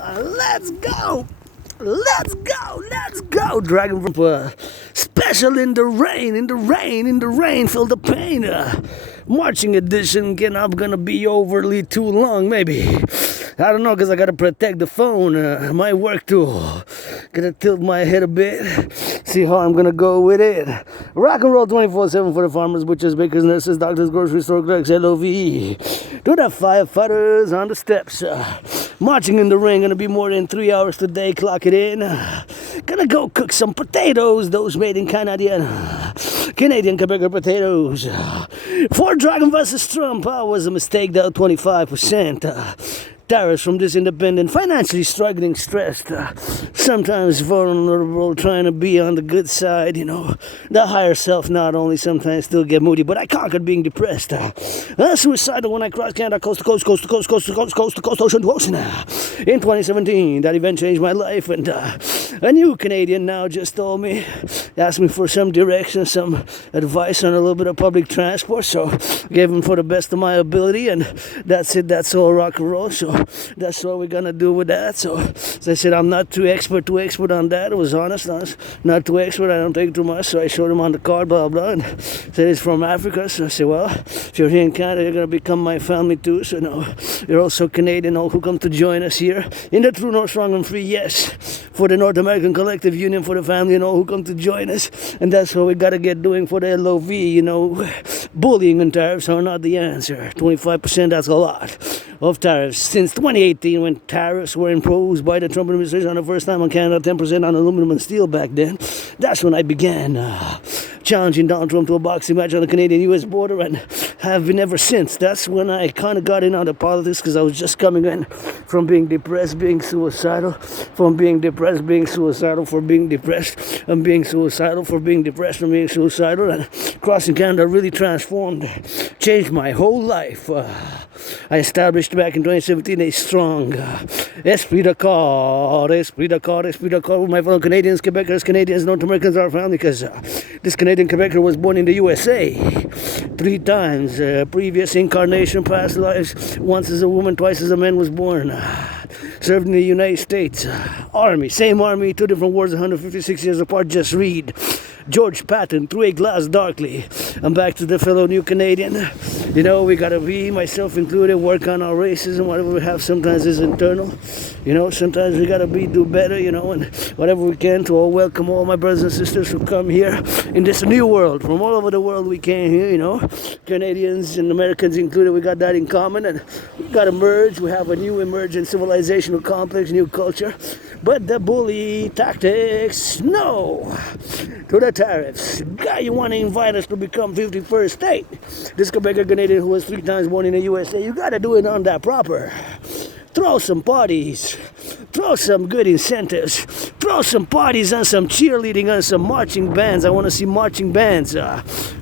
Let's go! Let's go! Let's go! Dragon from special in the rain, feel the pain. Marching edition, I'm gonna be overly too long, maybe. I don't know, because I gotta protect the phone, my work tool. Gotta tilt my head a bit, see how I'm gonna go with it. Rock and roll 24/7 for the farmers, butchers, bakers, nurses, doctors, grocery store clerks, LOVE. To the firefighters on the steps. Marching in the rain, gonna be more than 3 hours today, clock it in. Gonna go cook some potatoes, those made in Canadian Quebec potatoes. For Dragon vs. Trump, was a mistake though, 25%. Tariffs from this independent, financially struggling, stressed, sometimes vulnerable, trying to be on the good side, The higher self not only sometimes still get moody, but I conquered being depressed. Suicidal when I crossed Canada, coast to coast, coast to coast, coast to coast, coast to coast, ocean to ocean. In 2017, that event changed my life, and a new Canadian now just told me, asked me for some direction, some advice on a little bit of public transport, so gave him for the best of my ability, and that's it, that's all rock and roll, so that's what we're gonna do with that. So as I said, I'm not too expert on that. It was honest, not too expert. I don't take too much. So I showed him on the card, blah blah, and said it's from Africa. So I said, well, if you're here in Canada, you're gonna become my family too. So no, you're also Canadian. All who come to join us here in the true North, strong and free. Yes, for the North American Collective Union for the family and all who come to join us. And that's what we gotta get doing for the LOV. Bullying and tariffs are not the answer. 25%, that's a lot of tariffs. Since 2018, when tariffs were imposed by the Trump administration on the first time on Canada, 10% on aluminum and steel back then, that's when I began challenging Donald Trump to a boxing match on the Canadian-U.S. border, and have been ever since. That's when I kind of got in on the politics, because I was just coming in from being depressed, being suicidal, from being depressed, being suicidal, for being depressed, and being suicidal, for being depressed, and being suicidal, and crossing Canada really transformed, changed my whole life. I established back in 2017 a strong esprit de corps with my fellow Canadians, Quebecers, Canadians, North Americans, our family, because this Canadian Quebecer was born in the USA 3 times. Previous incarnation, past lives, once as a woman, twice as a man, was born. Served in the United States Army, same army, 2 different wars, 156 years apart. Just read George Patton, Through a Glass Darkly. I'm back to the fellow new Canadian. We gotta be, myself included, work on our racism. Whatever we have sometimes is internal. Sometimes we gotta do better, and whatever we can to all welcome all my brothers and sisters who come here in this new world. From all over the world we came here, Canadians and Americans included, we got that in common, and we gotta merge. We have a new emergent civilizational complex, new culture. But the bully tactics, no! To the tariffs. Guy, you want to invite us to become 51st state? This Quebecer Canadian who was 3 times born in the USA, you got to do it on that proper. Throw some parties, throw some good incentives, throw some parties and some cheerleading and some marching bands. I want to see marching bands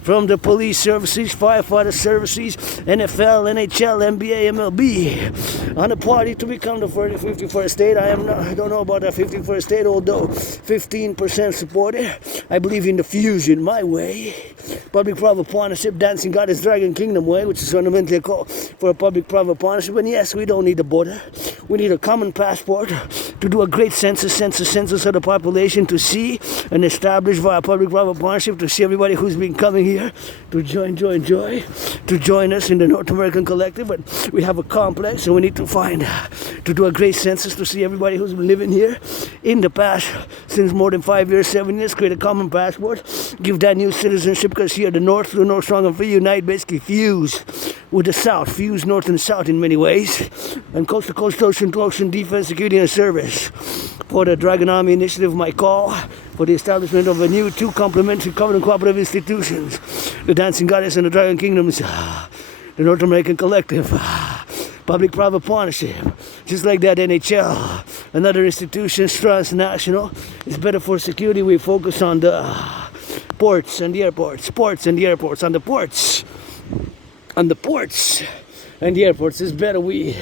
from the police services, firefighter services, NFL, NHL, NBA, MLB, on a party to become the 51st state. I don't know about the 51st state, although 15% supported. I believe in the fusion, my way. Public-private partnership, dancing Goddess Dragon Kingdom way, which is fundamentally a call for a public-private partnership. And yes, we don't need a border. We need a common passport to do a great census of the population, to see and establish via public-private partnership, to see everybody who's been coming here to to join us in the North American Collective. But we have a complex, and we need to do a great census to see everybody who's been living here in the past since more than 5 years, 7 years, create a common passport, give that new citizenship, because here the North, strong and free, unite, basically fuse with the South, fuse North and South in many ways, and coast to coast, ocean to ocean, defense, security, and service. For the Dragon Army Initiative, my call for the establishment of a new 2 complementary covenant cooperative institutions, the Dancing Goddess and the Dragon Kingdoms, the North American Collective, public-private partnership, just like that NHL, another institutions, transnational. It's better for security. We focus on the ports and the airports, on the ports and the airports. It's better we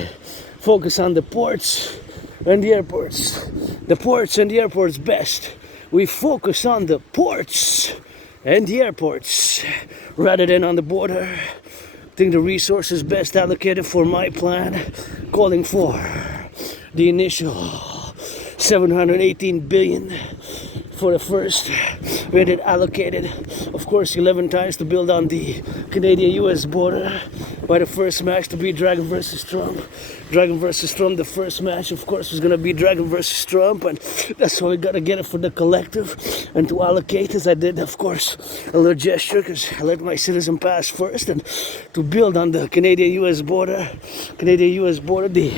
focus on the ports and the airports. The ports and the airports best. We focus on the ports and the airports rather than on the border. I think the resources best allocated for my plan, calling for the initial 718 billion for the first. We had it allocated, of course, 11 times to build on the Canadian-US border by the first match to be Dragon versus Trump. Dragon versus Trump, the first match, of course, was going to be Dragon versus Trump, and that's why we got to get it for the collective. And to allocate this, I did, of course, a little gesture, because I let my citizen pass first, and to build on the Canadian-US border, the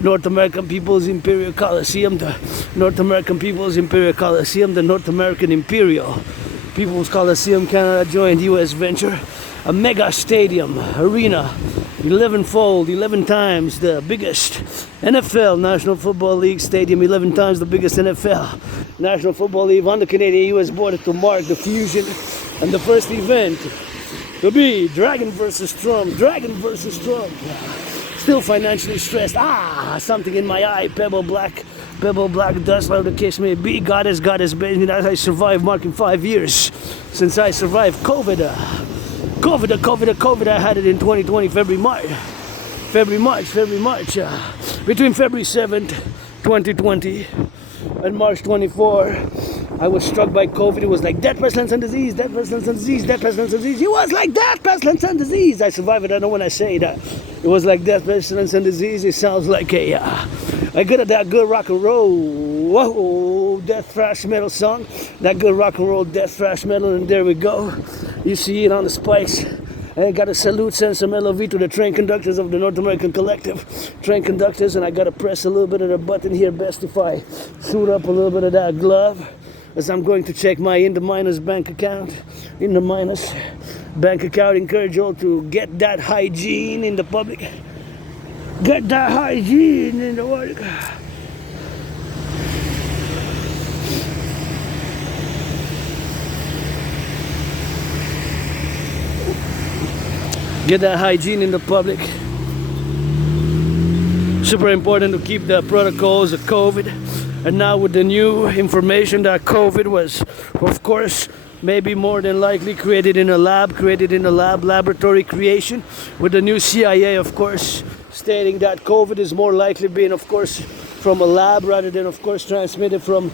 North American People's Imperial Coliseum, the North American People's Imperial Coliseum, the North American Imperial People's Coliseum, Canada joined US venture, a mega stadium, arena, 11 times the biggest NFL, National Football League stadium, 11 times the biggest NFL, National Football League on the Canadian-US border to mark the fusion, and the first event to be Dragon versus Trump, Still financially stressed, something in my eye, pebble black dust, like the case may be. God has baby, as I survived, marking 5 years since I survived COVID. COVID, I had it in 2020, February, March. Between February 7th, 2020 and March 24, I was struck by COVID. It was like death, pestilence, and disease, death, pestilence, and disease, death, pestilence, and disease. It was like death, pestilence, and disease. I survived it. I know when I say that. It was like death, pestilence, and disease. It sounds like I got that good rock and roll, whoa, death thrash metal song. That good rock and roll, death thrash metal, and there we go. You see it on the spikes. I got to salute, send some LOV to the train conductors of the North American Collective. Train conductors, and I got to press a little bit of the button here. Best if I suit up a little bit of that glove, as I'm going to check my in the minus bank account. Encourage you all to get that hygiene in the public. Get that hygiene in the work. Get that hygiene in the public. Super important to keep the protocols of COVID. And now with the new information that COVID was, of course, maybe more than likely created in a lab, laboratory creation, with the new CIA, of course, stating that COVID is more likely being, of course, from a lab rather than, of course, transmitted from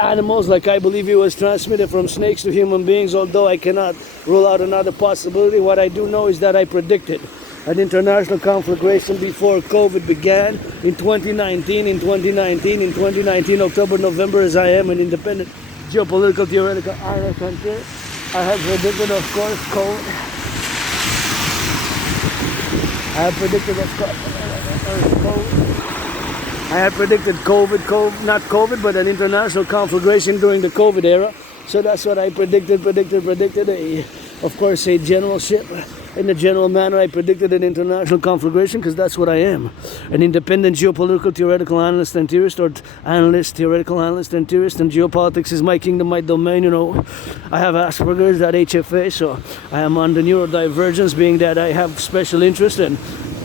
animals, like I believe it was transmitted from snakes to human beings, although I cannot rule out another possibility. What I do know is that I predicted an international conflagration before COVID began in 2019, October, November, as I am an independent geopolitical theoretical analyst. I have predicted, of course, COVID. I have predicted COVID, not COVID, but an international conflagration during the COVID era. So that's what I predicted. Of course, a generalship. In a general manner, I predicted an international conflagration because that's what I am. An independent geopolitical theoretical analyst and theorist, and geopolitics is my kingdom, my domain, you know. I have Asperger's, that HFA, so I am on the neurodivergence, being that I have special interest, and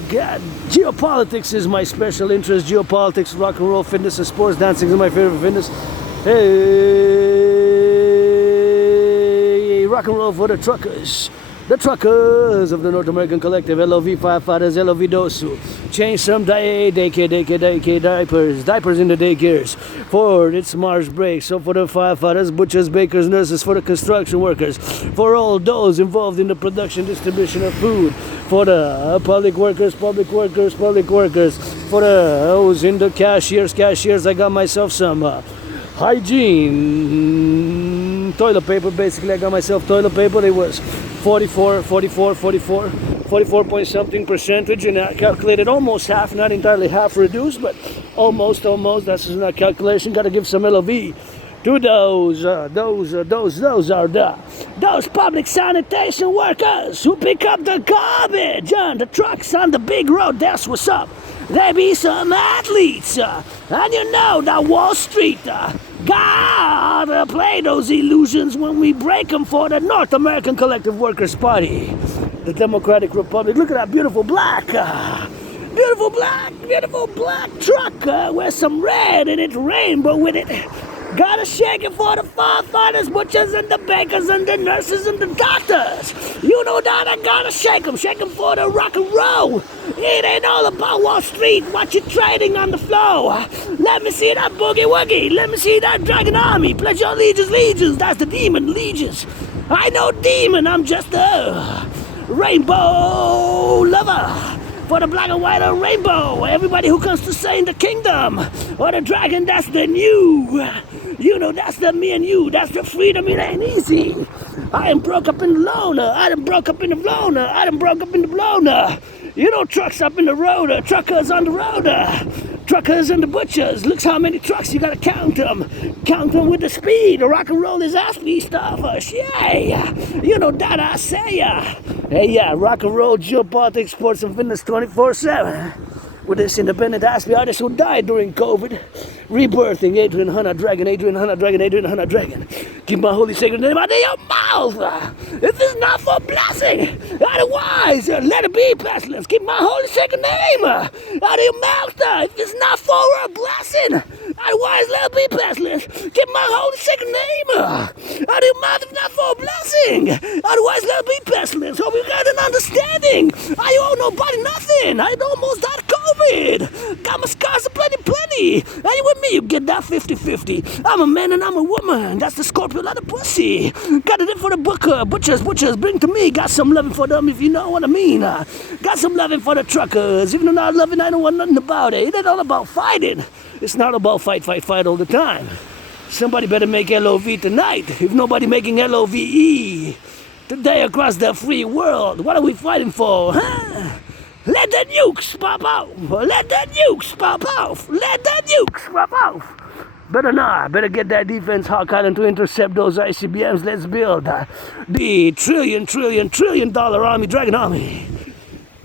God, geopolitics is my special interest. Geopolitics, rock and roll, fitness, and sports. Dancing is my favorite fitness. Hey, rock and roll for the truckers. The truckers of the North American Collective, LOV firefighters, LOV dosu. Change some daycare diapers in the daycares. For its Mars breaks. So for the firefighters, butchers, bakers, nurses, for the construction workers, for all those involved in the production, distribution of food, for the public workers, for those in the cashiers, I got myself some hygiene toilet paper. Basically, I got myself toilet paper. It was 44 point something percentage, and I calculated almost half, not entirely half reduced, but almost. That's not calculation. Got to give some LOV to those are those public sanitation workers who pick up the garbage on the trucks on the big road. That's what's up. They be some athletes, and you know that Wall Street gotta play those illusions when we break them for the North American Collective Workers Party, the Democratic Republic. Look at that beautiful black truck with some red in it, rainbow with it. Gotta shake it for the firefighters, butchers, and the bakers, and the nurses, and the doctors. You know that I gotta shake 'em for the rock and roll. It ain't all about Wall Street, what you trading on the floor. Let me see that boogie woogie, let me see that dragon army. Pledge your legions, that's the demon legions. I know demon, I'm just a rainbow lover. For the black and white and rainbow, everybody who comes to say in the kingdom, or the dragon, that's the new. You know, that's the me and you, that's the freedom, it ain't easy. I am broke up in the loner, I done broke up in the bloner, I done broke up in the bloner. You know, trucks up in the road, truckers on the road, truckers and the butchers. Looks how many trucks, you gotta count them with the speed. The rock and roll is asking stuffers, yeah. You know that I say, hey, yeah, rock and roll, geopolitics, sports and fitness 24/7. With this independent aspie artist who died during COVID, rebirthing Adrian Hunter Dragon. Keep my holy sacred name out of your mouth. If it's not for blessing, otherwise, let it be pestilence. Keep my holy sacred name out of your mouth. If it's not for a blessing, otherwise, let it be pestilence. Keep my holy sacred name out of your mouth. If not for a blessing, otherwise, let it be pestilence. Hope you got an understanding. I owe nobody nothing. I almost died of COVID. Got my scars aplenty. Are you with me? You get that 50-50. I'm a man and I'm a woman. That's the Scorpio, not a pussy. Got it in for the butchers, bring to me. Got some loving for them if you know what I mean. Got some loving for the truckers. Even though not loving, I don't want nothing about it. It ain't all about fighting. It's not about fight all the time. Somebody better make LOV tonight. If nobody making LOVE today across the free world, what are we fighting for, huh? Let the nukes pop off. Let the nukes pop off. Let the nukes pop off. Better get that defense Hawk Island to intercept those ICBMs. Let's build the trillion dollar army, dragon army.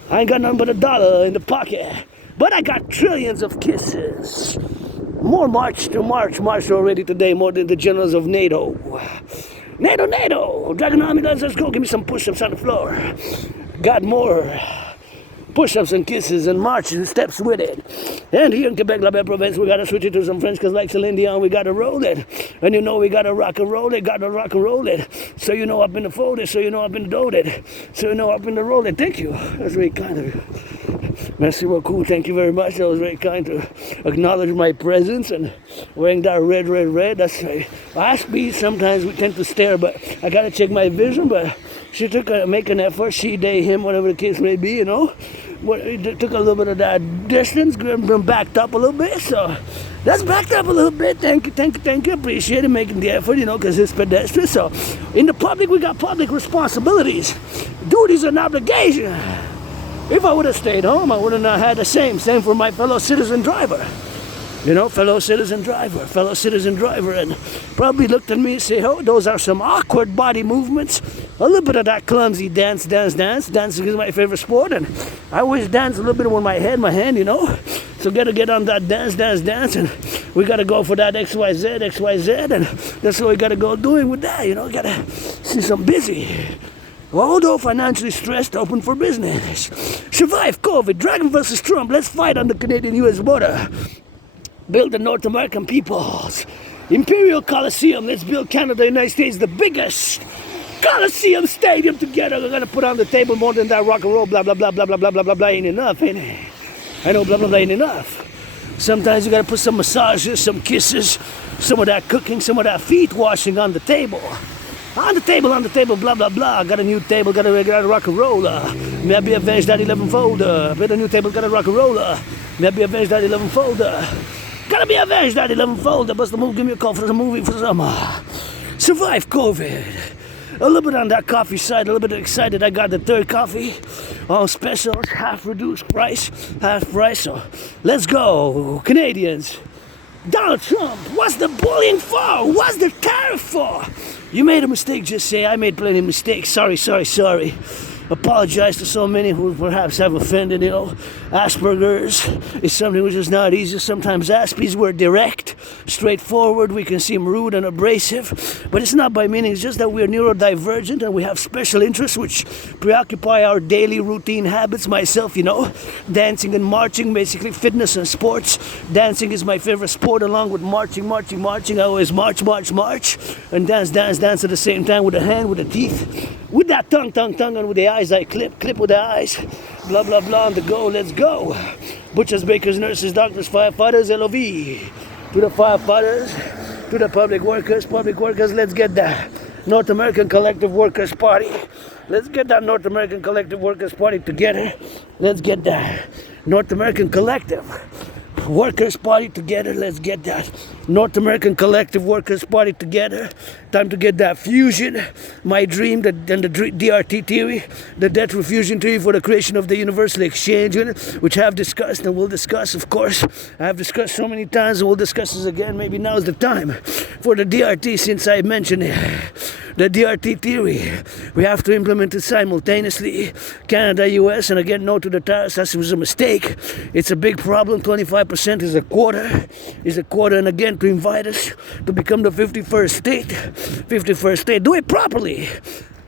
I ain't got nothing but $1 in the pocket, but I got trillions of kisses. More march already today, more than the generals of NATO. NATO, dragon army, let's go. Give me some push-ups on the floor. Got more push-ups and kisses and marching steps with it. And here in Quebec, La Belle Province, we gotta switch it to some French, cause like Celine Dion, we gotta roll it. And you know we gotta rock and roll it, So you know I've been to fold it, so you know I've been to dote it. So you know I've been to roll it. Thank you. That's very kind of you. Merci beaucoup, thank you very much. That was very kind to acknowledge my presence and wearing that red. That's right. Aspie, sometimes we tend to stare, but I gotta check my vision, but she make an effort, she, they, him, whatever the case may be, you know. It took a little bit of that distance, been backed up a little bit, so that's backed up a little bit. Thank you, appreciate it, making the effort, you know, because it's pedestrian. So in the public, we got public responsibilities, duties and obligations. If I would have stayed home, I would have not had the same for my fellow citizen driver. You know, fellow citizen driver, and probably looked at me and said, oh, those are some awkward body movements. A little bit of that clumsy dance. Dancing is my favorite sport, and I always dance a little bit with my hand, you know. So gotta get on that dance, and we gotta go for that XYZ, and that's what we gotta go doing with that, you know. Gotta see some busy. Although financially stressed, open for business. Survive COVID, Dragon versus Trump, let's fight on the Canadian-US border. Build the North American peoples. Imperial Coliseum, let's build Canada, United States, the biggest Coliseum stadium together. We're gonna put on the table more than that rock and roll, blah, blah, blah, blah, blah, blah, blah, blah, blah, ain't enough, ain't it? I know blah, blah, blah ain't enough. Sometimes you gotta put some massages, some kisses, some of that cooking, some of that feet washing on the table. On the table, blah, blah, blah. Got a new table, got a rock and roller. Maybe avenged that 11 folder. Got a new table, got a rock and roller. Maybe avenged that 11 folder. Gotta be avenged that 11 folder. Bust the move, give me a call for the movie for some. Survive COVID. A little bit on that coffee side, a little bit excited. I got the third coffee on special, half price. So let's go, Canadians. Donald Trump, what's the bullying for? What's the tariff for? You made a mistake, just say, I made plenty of mistakes. Sorry. apologize to so many who perhaps have offended, Asperger's is something which is not easy. Sometimes Aspies were direct, straightforward. We can seem rude and abrasive, but it's not by meaning. It's just that we are neurodivergent and we have special interests which preoccupy our daily routine habits. Myself, dancing and marching, basically fitness and sports. Dancing is my favorite sport, along with marching. I always march, and dance at the same time with the hand, with the teeth, with that tongue, and with the eyes I clip with the eyes. Blah, blah, blah, on the go, let's go. Butchers, bakers, nurses, doctors, firefighters, LOV. To the firefighters, to the public workers, let's get that North American Collective Workers Party. Let's get that North American Collective Workers Party together. Let's get that North American Collective Workers Party together. Let's get that North American Collective Workers Party together. Time to get that fusion. My dream, and the DRT theory, the debt refusion theory for the creation of the universal exchange unit, which I have discussed and will discuss, of course. I have discussed so many times and we'll discuss this again. Maybe now is the time for the DRT, since I mentioned it. The DRT theory, we have to implement it simultaneously. Canada, US, and again, no to the tariffs. That was a mistake. It's a big problem. 25% is a quarter. And again, to invite us to become the 51st state. Do it properly.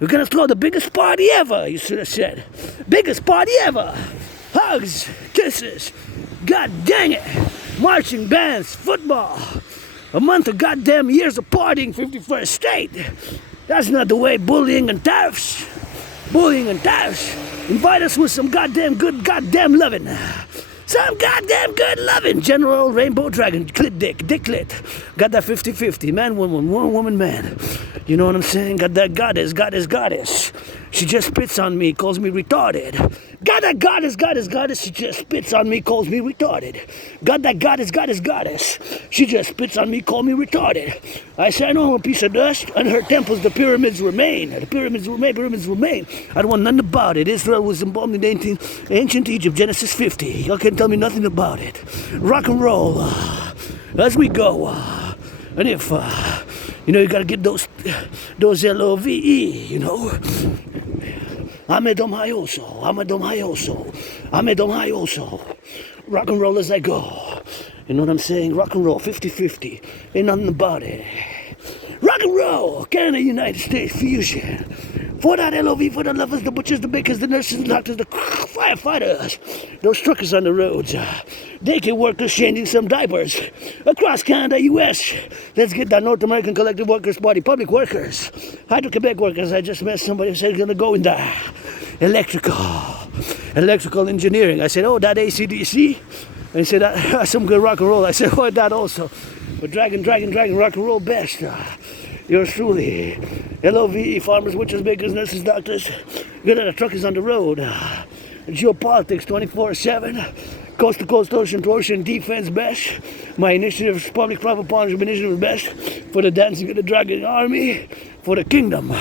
We're gonna throw the biggest party ever, you should have said. Biggest party ever. Hugs, kisses, god dang it. Marching bands, football. A month of goddamn years of partying, 51st state. That's not the way. Bullying and tariffs. Invite us with some goddamn good goddamn loving. Some goddamn good loving. General Rainbow Dragon, dick clit. Got that 50-50, man, woman, man. You know what I'm saying? Got that goddess. She just spits on me, calls me retarded. Got that goddess. She just spits on me, calls me retarded. Got that goddess. She just spits on me, calls me retarded. I say, I know I'm a piece of dust. On her temples, the pyramids remain. The pyramids remain. I don't want nothing about it. Israel was involved in ancient Egypt, Genesis 50. Y'all can't tell me nothing about it. Rock and roll. As we go. And if, you gotta get those LOVE, Amedom Hayoso. Rock and roll as I go. You know what I'm saying? Rock and roll, 50-50. Ain't nothing about it. Rock and roll, Canada, United States fusion. For that LOV, for the lovers, the butchers, the bakers, the nurses, the doctors, the firefighters, those truckers on the roads, daycare workers changing some diapers across Canada, US. Let's get that North American Collective Workers Party, public workers, Hydro-Quebec workers. I just met somebody who said he's going to go in there. Electrical engineering. I said, oh, that ACDC? And he said, that's some good rock and roll. I said, oh, that also. But dragon, rock and roll best. Yours truly. LOVE, farmers, witches, bakers, nurses, doctors. Good at the truckers on the road. Geopolitics 24/7. Coast to coast, ocean to ocean, defense best. My initiative is public-private partnership initiative is best. For the dancing of the dragon army. For the kingdom.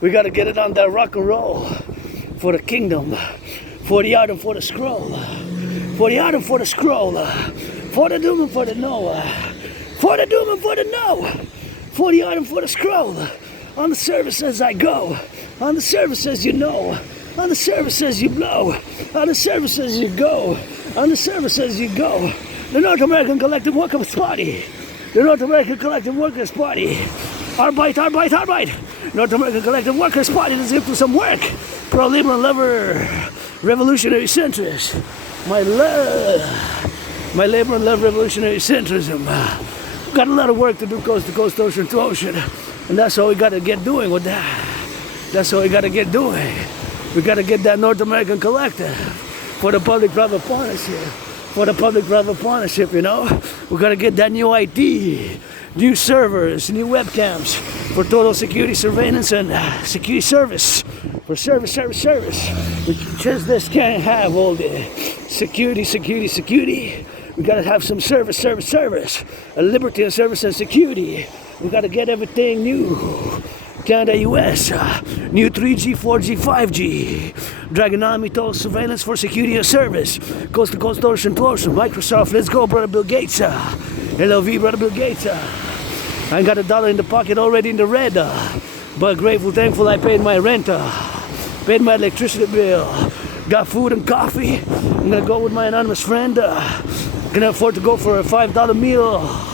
We gotta get it on that rock and roll. For the kingdom. For the art and for the scroll. For the art and for the scroll. For the doom and for the Noah. For the doom and for the no. For the art and for the scroll. On the service as I go. On the service as you know. On the service as you blow. On the service as you go. On the service as you go. The North American Collective Workers Party. The North American Collective Workers Party. Arbeit. North American Collective Workers Party. Let's get to some work. Pro-labor and lover. Revolutionary centrist. My labor and love revolutionary centrism. Got a lot of work to do coast to coast, ocean to ocean. And that's all we got to get doing with that. That's all we got to get doing. We got to get that North American Collective for the public-private partnership. We got to get that new IT, new servers, new webcams for total security surveillance and security service. For service. We just can't have all the security. We gotta have some service. A liberty and service and security. We gotta get everything new. Canada, US, new 3G, 4G, 5G. Dragon Army, total surveillance for security and service. Coast to coast, ocean to ocean. Microsoft, let's go, brother Bill Gates. LOV, brother Bill Gates. I got $1 in the pocket already in the red. But grateful, thankful I paid my rent, paid my electricity bill, got food and coffee. I'm gonna go with my anonymous friend, gonna afford to go for a $5 meal.